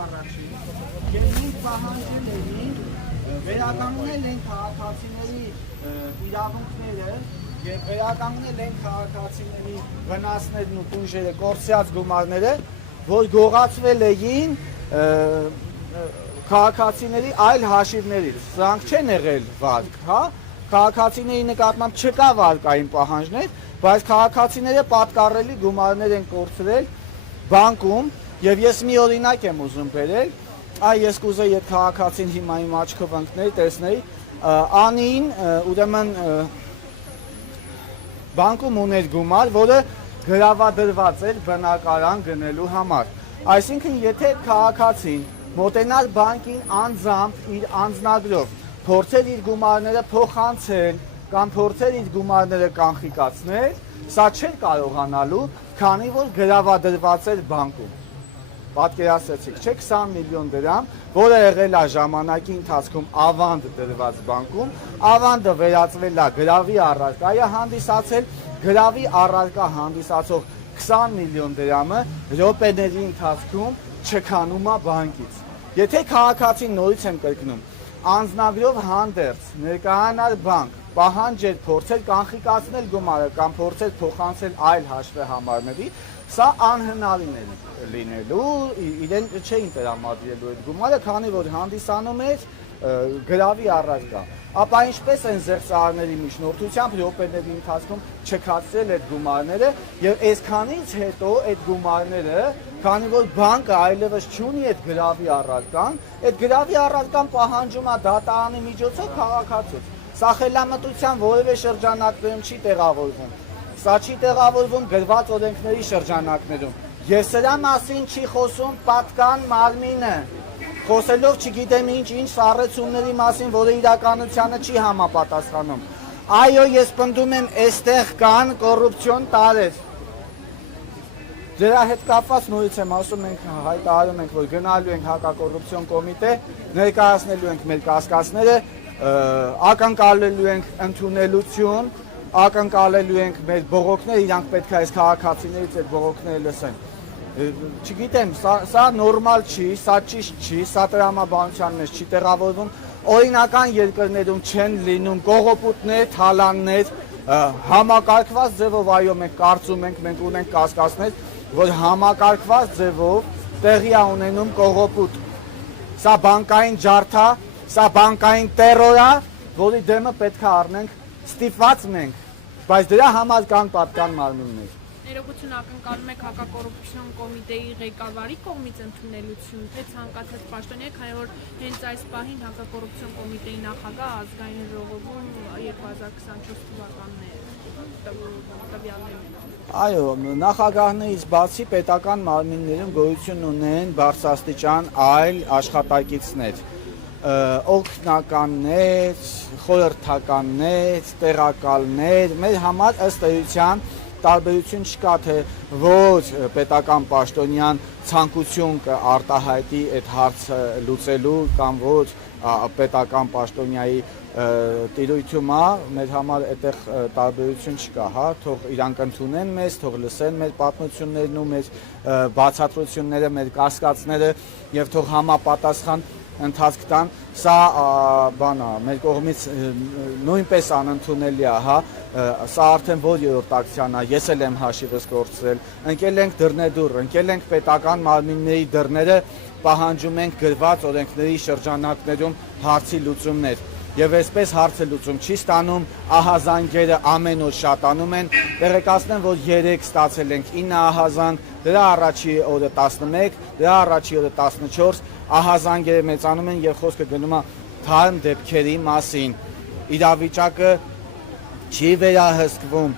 առաջին, գերին պահանջել էին վերականգնել են քաղաքացիների իրավունքները եւ վերականգնել են քաղաքացիների վնասներն ու տույժերը, կորցրած գումարները, որ գողացվել էին քաղաքացիների այլ հաշիվներից։ Սրանք չեն եղել վարկ, հա? Քաղաքացիների նկատմամբ չկա վարկային պահանջներ, բայց քաղաքացիները պատկառելի գումարներ են կորցրել բանկում, եւ ես մի օրինակ եմ ուզում բերել, ես կուզեի այդ քաղաքացին հիմա իմ աչքով ընկների, տեսնեի, Անին ուրեմն բանկում ուներ գումար, որը գրավադրված էր բնակարան գնելու համար։ Այսինքն, եթե քաղաքացին մոտենալ բանկին անձամբ իր անձնագրով, փորձել իր գումարները փոխանցել կամ փորձել իր գումարները կանխիկացնել, սա չէր կարողանալու, քանի որ գրավադրված էր բանկում։ Պատկերացրեցիք, չէ՞, 20 միլիոն դրամ, որը եղել է ժամանակի ընթացքում ավանդ դրված բանկում, ավանդը վերածվել է գրավի առարկա, հանդիսացել գրավի առարկա հանդիսացող 20 միլիոն դրամը րոպեների ընթացքում չքանում է բանկից։ Եթե քաղաքացին նորից եմ կրկնում, անձնագրով հանդերձ ներկայանալ բանկ, պահանջել, փորձել կանխիկացնել գումարը կամ փորձել փոխանցել այլ հաշվեհամարների, սա անհնարին է լինելու, իրեն չէին տրամադրելու այդ գումարը, քանի որ հանդիսանում էր գրավի առարկա։ Ապա ինչպես են զեղծարարների միջնորդությամբ րոպեների ընթացքում չքացրել այդ գումարները եւ այսքանից հետո այդ գումարները, քանի որ բանկը այլևս չունի այդ գրավի առարկան, այդ գրավի առարկան պահանջում է դատարանի միջոցով քաղաքացուց։ Սա խելամտության որևէ շրջանակներում չի տեղավորվում։ Սա չի տեղավորվում գրված օրենքների շրջանակներում։ Եվ սրա մասին չի խոսում պատկան մարմինը, խոսելով չգիտեմ ինչ սառեցումների մասին, որը իրականությանը չի համապատասխանում։ Այո, ես պնդում եմ, այստեղ կան կոռուպցիոն տարրեր։ Դրա հետ կապված նորից եմ ասում, մենք հայտարարում ենք, որ գնալու ենք հակակոռուպցիոն կոմիտե, ներկայացնելու ենք մեր կասկածները, ակնկալելու ենք ընդունելություն, ակնկալելու ենք մեր բողոքները, իրանք պետք է այս քաղաքացիներից այդ բողոքները լսեն։ Չգիտեմ, սա նորմալ չի, սա ճիշտ չի, սա տրամաբանության մեջ չի տեղավորվում, օրինական երկրներում չեն լինում կողոպուտներ, թալաններ, համակարգված ձևով, այո, մենք կարծում ենք, մենք ունենք կասկածներ, որ համակարգված ձևով տեղի է ունենում կողոպուտ։ Սա բանկային ջարդ է, սա բանկային տերոր է, որի դեմը պետք է առնենք ստիպված մենք, բայց դրա համար կան պատկան մարմիններ։ Ներողություն ակնկալում եք հակակոռուպցիոն կոմիտեի ղեկավարի կողմից ընդունելություն, թե ցանկացած պաշտոնյա, քանի որ հենց այս պահին հակակոռուպցիոն կոմիտեի նախագահ ազգային ժողովում 2024 թվականն է տվյալներն։ Այո, նախագահներից բացի պետական մարմիններում գոյություն ունեն բարձրաստիճան այլ աշխատակիցներ, օգնականներ, խորհրդականներ, տեղակալներ, մեր համար ըստ էության տարբերություն չկա, թե ոչ պետական պաշտոնյան ցանկություն կարտահայտի այդ հարցը լուծելու կամ ոչ պետական պաշտոնյայի տիրույթում է, մեր համար այդտեղ տարբերություն չկա, հա, թող իրանք ընդունեն մեզ, թող լսեն մեր պատմություններն ու մեր բացատրությունները, մեր կասկածները եւ թող համապատասխան ընթացք տան, սա բան է, մեր կողմից նույնպես անընդունելի է, հա, սա արդեն որ երրորդ ակցիան է, ես էլ եմ հաշիվս կորցրել, ընկել ենք դռնեդուռ, ընկել ենք պետական մարմինների դռները, պահանջում ենք գրված օրենքների շրջանակներում հարցի լուծումներ։ Եվ այսպես հարցը լուծում չի ստանում, ահազանգերը ամեն օր շատանում են, տեղեկացնեմ, որ 3 ստացել ենք 9 ահազանգ, դրա առաջի օրը 11, դրա առաջի օրը 14, ահազանգերը մեծանում են եւ խոսքը գնում է թարմ դեպքերի մասին։ Իրավիճակը չի վերահսկվում,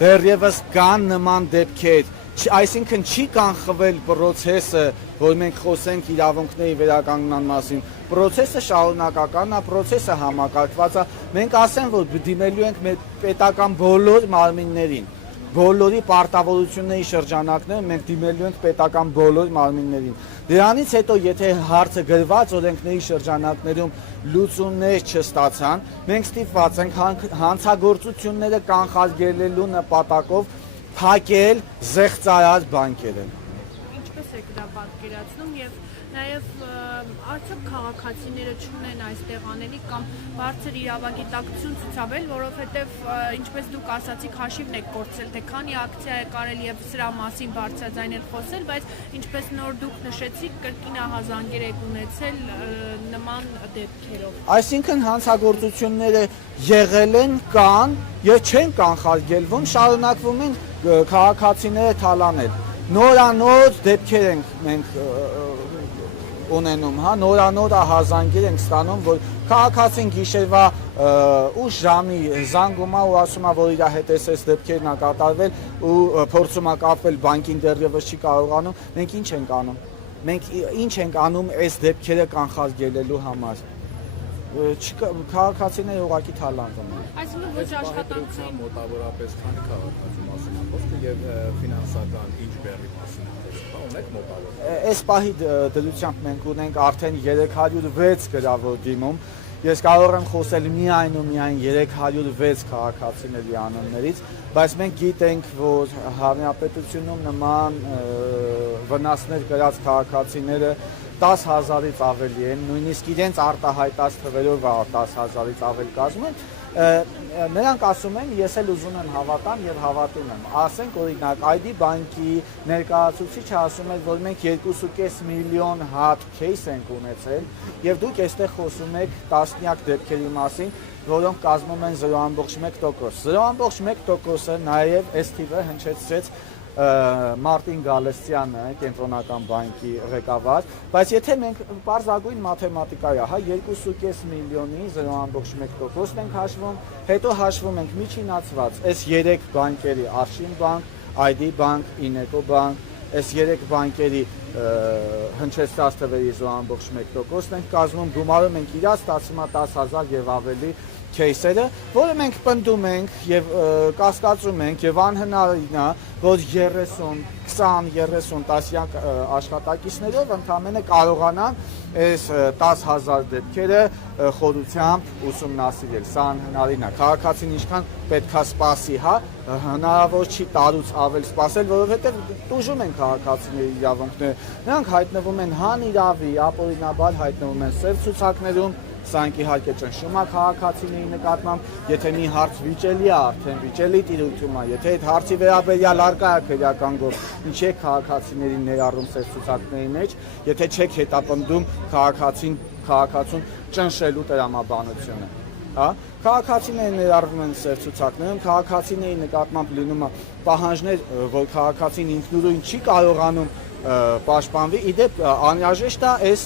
դեռևս կան նման դեպքեր, այսինքն չի կանխվել պրոցեսը, որ մենք խոսենք իրավունքների վերականգնման մասին, պրոցեսը շարունակական է, պրոցեսը համակարգված է, մենք ասենք, որ դիմելու ենք մեր պետական բոլոր մարմիններին, բոլորի պարտավորությունների շրջանակներում մենք դիմելու ենք պետական բոլոր մարմիններին։ Դրանից հետո, եթե հարցը գրված օրենքների շրջանակներում լուծումներ չստացան, մենք ստիպված ենք հանցագործությունները կանխարգելելու նպատակով փակել զեղծարար բանկերը։ Ինչպես եք դա պատկերացնում։ պատկերացնում եւ նաեւ արդյոք քաղաքացիները չունեն այստեղ անելիք կամ բարձր իրավագիտակցություն ցուցաբերել, որովհետեւ ինչպես դուք ասացիք, հաշիվն եք կորցրել, թե քանի ակցիա է կարել եւ սրա մասին բարձրաձայնել խոսել, բայց ինչպես նոր դուք նշեցիք, կրկին ահազանգեր եք ունեցել նման դեպքերով։ Այսինքն հանցագործությունները եղել են, կան եւ չեն կանխարգելվում, շարունակվում են քաղաքացիները թալանել։ Նորանոր դեպքեր ենք մենք ունենում, հա, նորանոր ահազանգեր ենք ստանում, որ քաղաքացին գիշերվա 8 ժամի զանգում է ու ասում է, որ իր հետ էս դեպքերն ա կատարվել ու փորձում է կապվել բանկին, դեռևս չի կարողանում, մենք ինչ ենք անում։ Մենք ինչ ենք անում այս դեպքերը կանխարգելելու համար։ Քաղաքացիները ուղղակի թալանվում են։ Այսինքն ոչ աշխատանքային մոտավորապես քանի քաղաքացի մասին է խոսքը եւ ֆինանսական ինչ բեռի մասին է խոսքը, ունեք մոտավորապես։ Այս պահի դրությամբ մենք ունենք արդեն 306 գրավոր դիմում։ Ես կարող եմ խոսել միայն ու միայն 306 քաղաքացիների անուններից, բայց մենք գիտենք, որ հանրապետությունում նման վնասներ կրած քաղաքացիները 10,000-ից ավելի են, նույնիսկ իրենց արտահայտած թվերով 10,000-ից ավել կազմում են, նրանք ասում են, ես էլ ուզում եմ հավատամ եւ հավատում եմ։ Ասենք օրինակ ID բանկի ներկայացուցիչը ասում է, որ մենք 2.5 միլիոն հատ кейս ենք ունեցել եւ դուք այստեղ խոսում եք տասնյակ դեպքերի մասին, որոնք կազմում են 0.1%։ 0.1%-ը նաեւ այս թիվը հնչեցրեց Մարտին Գալստյանը, կենտրոնական բանկի ղեկավար, բայց եթե մենք պարզագույն մաթեմատիկա է, հա, 2.5 միլիոնի 0.1%-ն ենք հաշվում, հետո հաշվում ենք միջինացված այս 3 բանկերի Արշին բանկ, ID բանկ, Ինեկո բանկ, այս 3 բանկերի հնչեցած թվերի 0.1%-ն ենք կազմում, գումարում ենք իրար, ստացվում է 10,000 եւ ավելի кейսերը, որը մենք պնդում ենք եւ կասկածում ենք եւ անհնարին է, որ 20-30 տասնյակ աշխատակիցներով ընդամենը կարողանան այս 10,000 դեպքերը խորությամբ ուսումնասիրել։ Սա անհնարին է։ Քաղաքացին ինչքան պետքա սպասի, հա, հնարավոր չի տարուց ավել սպասել, որովհետեւ տուժում են քաղաքացիների իրավունքները։ Նրանք հայտնվում են հանիրավի, ապօրինաբար հայտնվում են սև ցուցակներում, սրանք իհարկե ճնշում է քաղաքացիների նկատմամբ, եթե մի հարց վիճելի է, արդեն վիճելի տիրույթում է, եթե այդ հարցի վերաբերյալ արկա է քրեական գործ, ինչի է քաղաքացիներին ներառում սև ցուցակների մեջ, եթե չեք հետապնդում քաղաքացուն ճնշելու տրամաբանությունը, հա, քաղաքացիները ներառվում են սև ցուցակներում, քաղաքացիների նկատմամբ լինում է պահանջներ, որ քաղաքացին ինքնուրույն չի կարողանում պաշտպանվի, իդեպ անհրաժեշտ է այս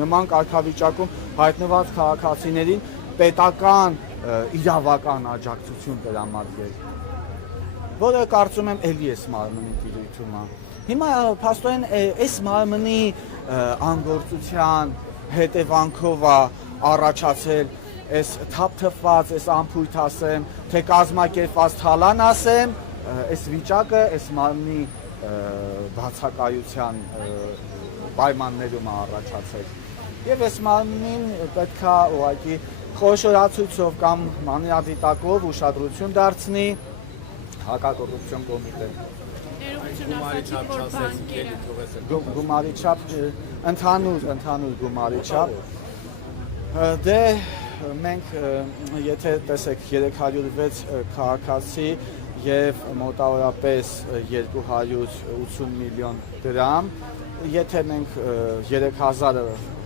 նման կարգավիճակում հայտնված քաղաքացիներին պետական իրավական աջակցություն տրամադրել, որը կարծում եմ էլի էս մարմնի տիրույթում է։ Հիմա փաստորեն այս մարմնի անգործության հետևանքով է առաջացել այս թափթփված, այս անփույթ ասեմ, թե կազմակերպված թալան ասեմ, այս վիճակը այս մարմնի բացակայության պայմաններում է առաջացել։ Եվ այս մարմնին պետքա ուղղակի խոշորացույցով կամ մանրադիտակով ուշադրություն դարձնի հակակոռուպցիոն կոմիտեն։ Գումարի չափ չասեցիք, էլի թողեցեք։ Գումարի չափ, ընդհանուր գումարի չափ։ Դե մենք եթե տեսեք 306 քաղաքացի եւ մոտավորապես 280 միլիոն դրամ, եթե մենք 3000-ը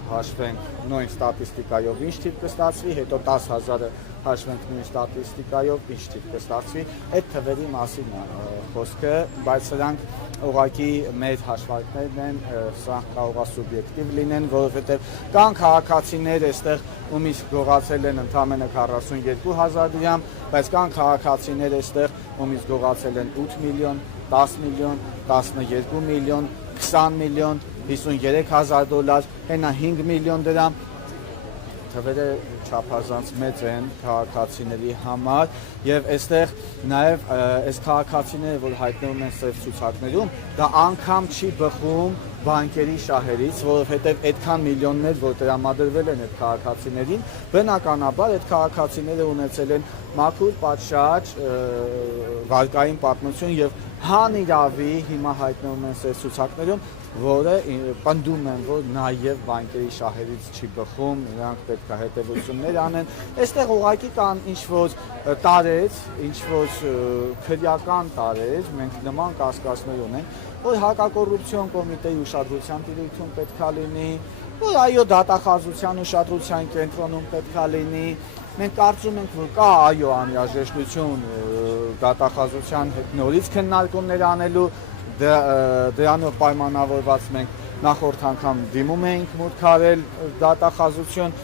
հաշվենք նույն ստատիստիկայով ինչ թիվ կստացվի, հետո 10,000-ը հաշվենք նույն ստատիստիկայով ինչ թիվ կստացվի, այդ թվերի մասին է խոսքը, բայց սրանք ուղղակի մեր հաշվարկներն են, սրանք կարող է սուբյեկտիվ լինեն, որովհետև կան քաղաքացիներ այստեղ ումից գողացել են ընդամենը 42,000 դրամ, բայց կան քաղաքացիներ այստեղ ումից գողացել են 8 միլիոն, 10 միլիոն, 12 միլիոն, 20 միլիոն, 53,000 դոլար, հենա 5 միլիոն դրամ, թվերը չափազանց մեծ են քաղաքացիների համար եւ այստեղ նաեւ այս քաղաքացիները, որ հայտնվում են սև ցուցակներում, դա անգամ չի բխում բանկերի շահերից, որովհետև այդքան միլիոններ, որ տրամադրվել են այդ քաղաքացիներին, բնականաբար այդ քաղաքացիները ունեցել են մաքուր պատշաճ վարկային պատմություն եւ հանիրավի հիմա հայտնվում են ces ցուցակներում, որը պնդում են, որ նաև բանկերի շահերից չի բխում, նրանք պետք է հետևություններ անեն։ Այստեղ ուղղակի կան ինչ-որ տարեր, ինչ-որ քրեական տարեր, մենք նման կասկածներ ունենք, որ հակակոռուպցիոն կոմիտեի ուշադրության տիրույթում պետք է լինի, որ այո դատախազության ուշադրության կենտրոնում պետք է լինի։ Մենք կարծում ենք, որ կա այո անհրաժեշտություն դատախազության հետ նորից քննարկումներ անելու, դրանով պայմանավորված մենք նախորդ անգամ դիմում էինք մուտք արել դատախազություն,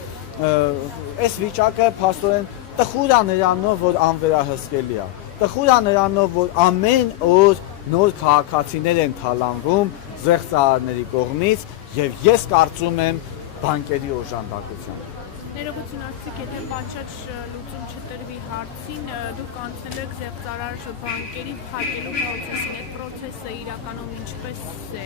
այս վիճակը փաստորեն տխուր է նրանով, որ անվերահսկելի է, տխուր է նրանով, որ ամեն օր նոր քաղաքացիներ են թալանվում զեղծարարների կողմից եւ ես կարծում եմ բանկերի օժանդակությամբ։ Ներողություն արտիք, եթե պատշաճ լուծում չտրվի հարցին, դուք անցնել եք զեղծարար բանկերի փակելու պրոցեսին, այդ պրոցեսը իրականում ինչպես է